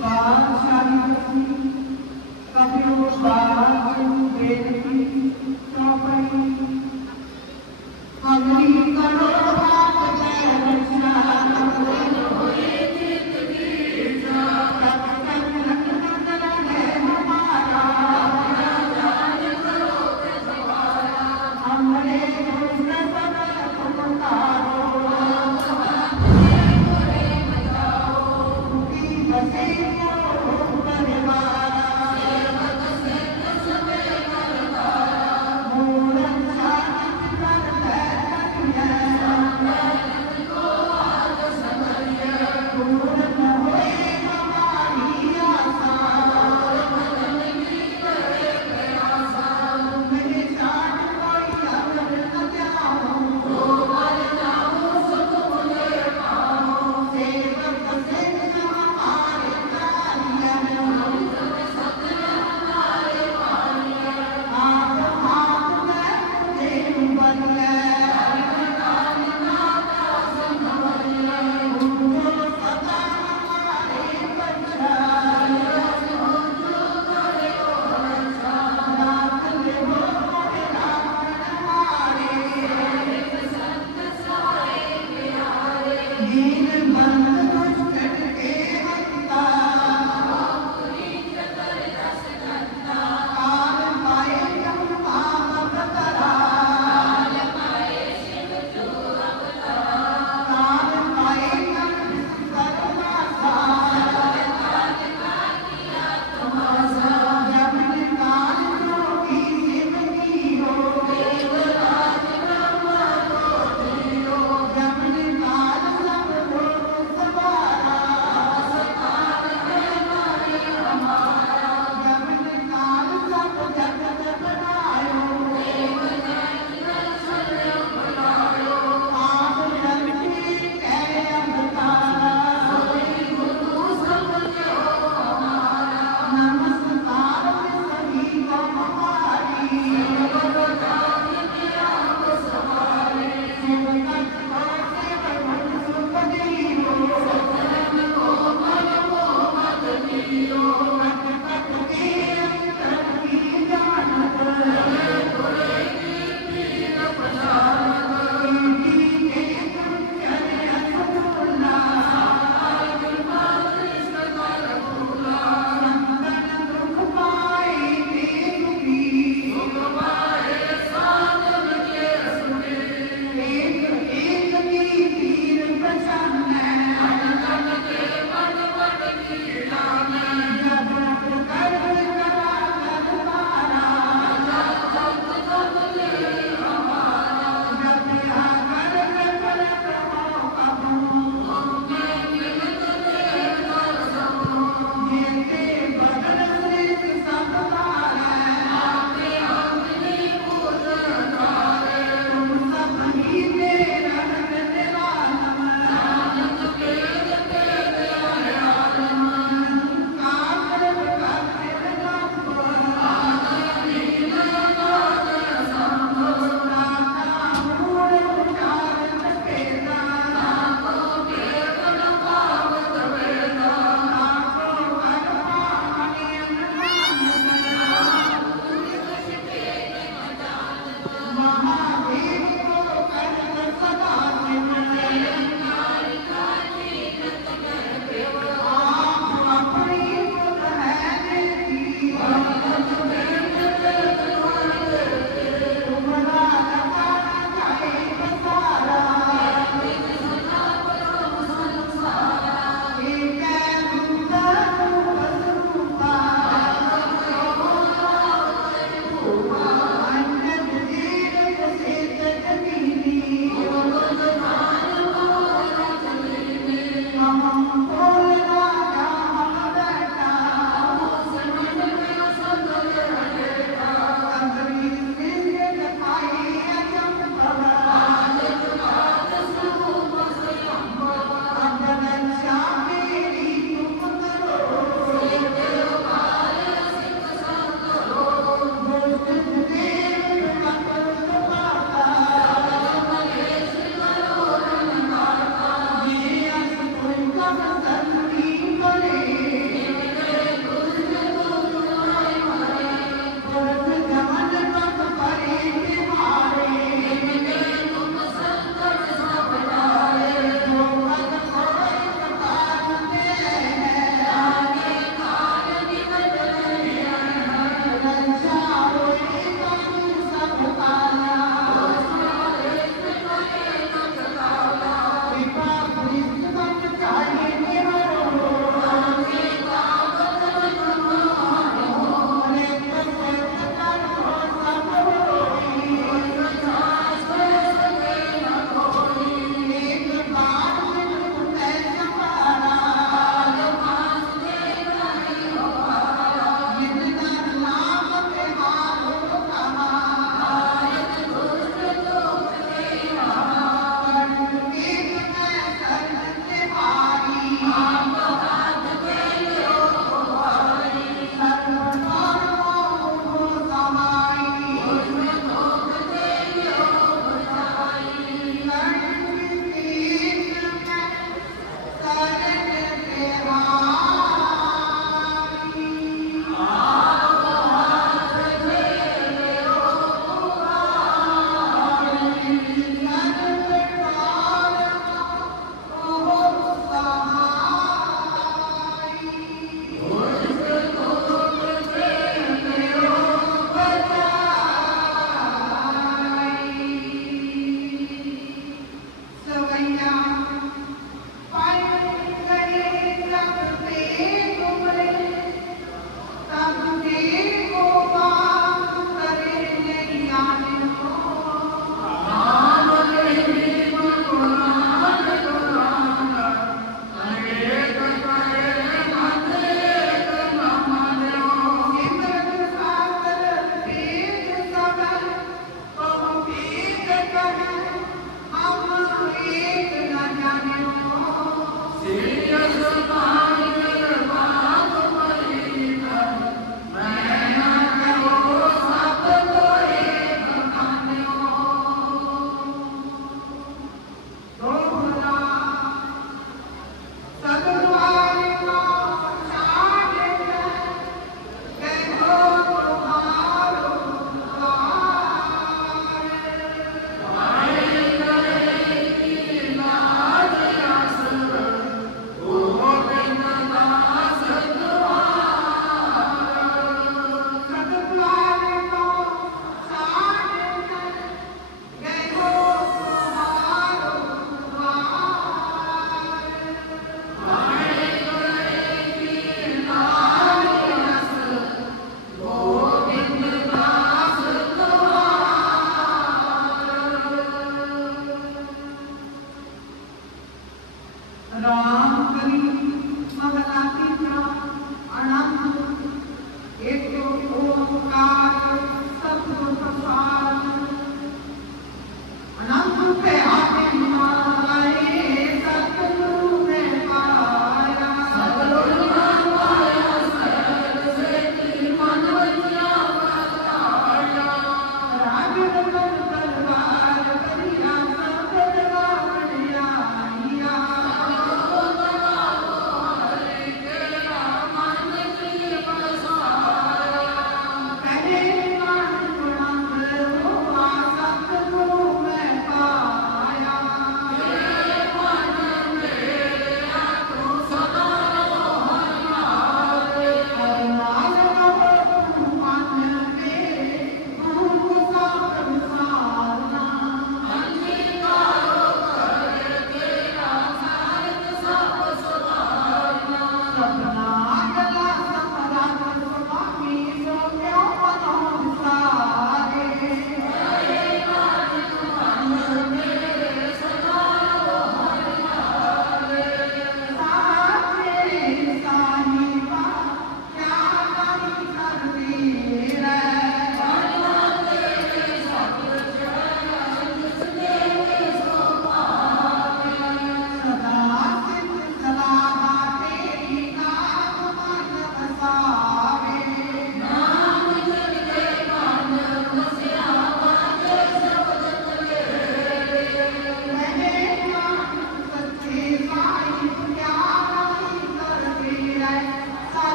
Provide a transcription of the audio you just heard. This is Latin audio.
Pa, sa, mi, ti,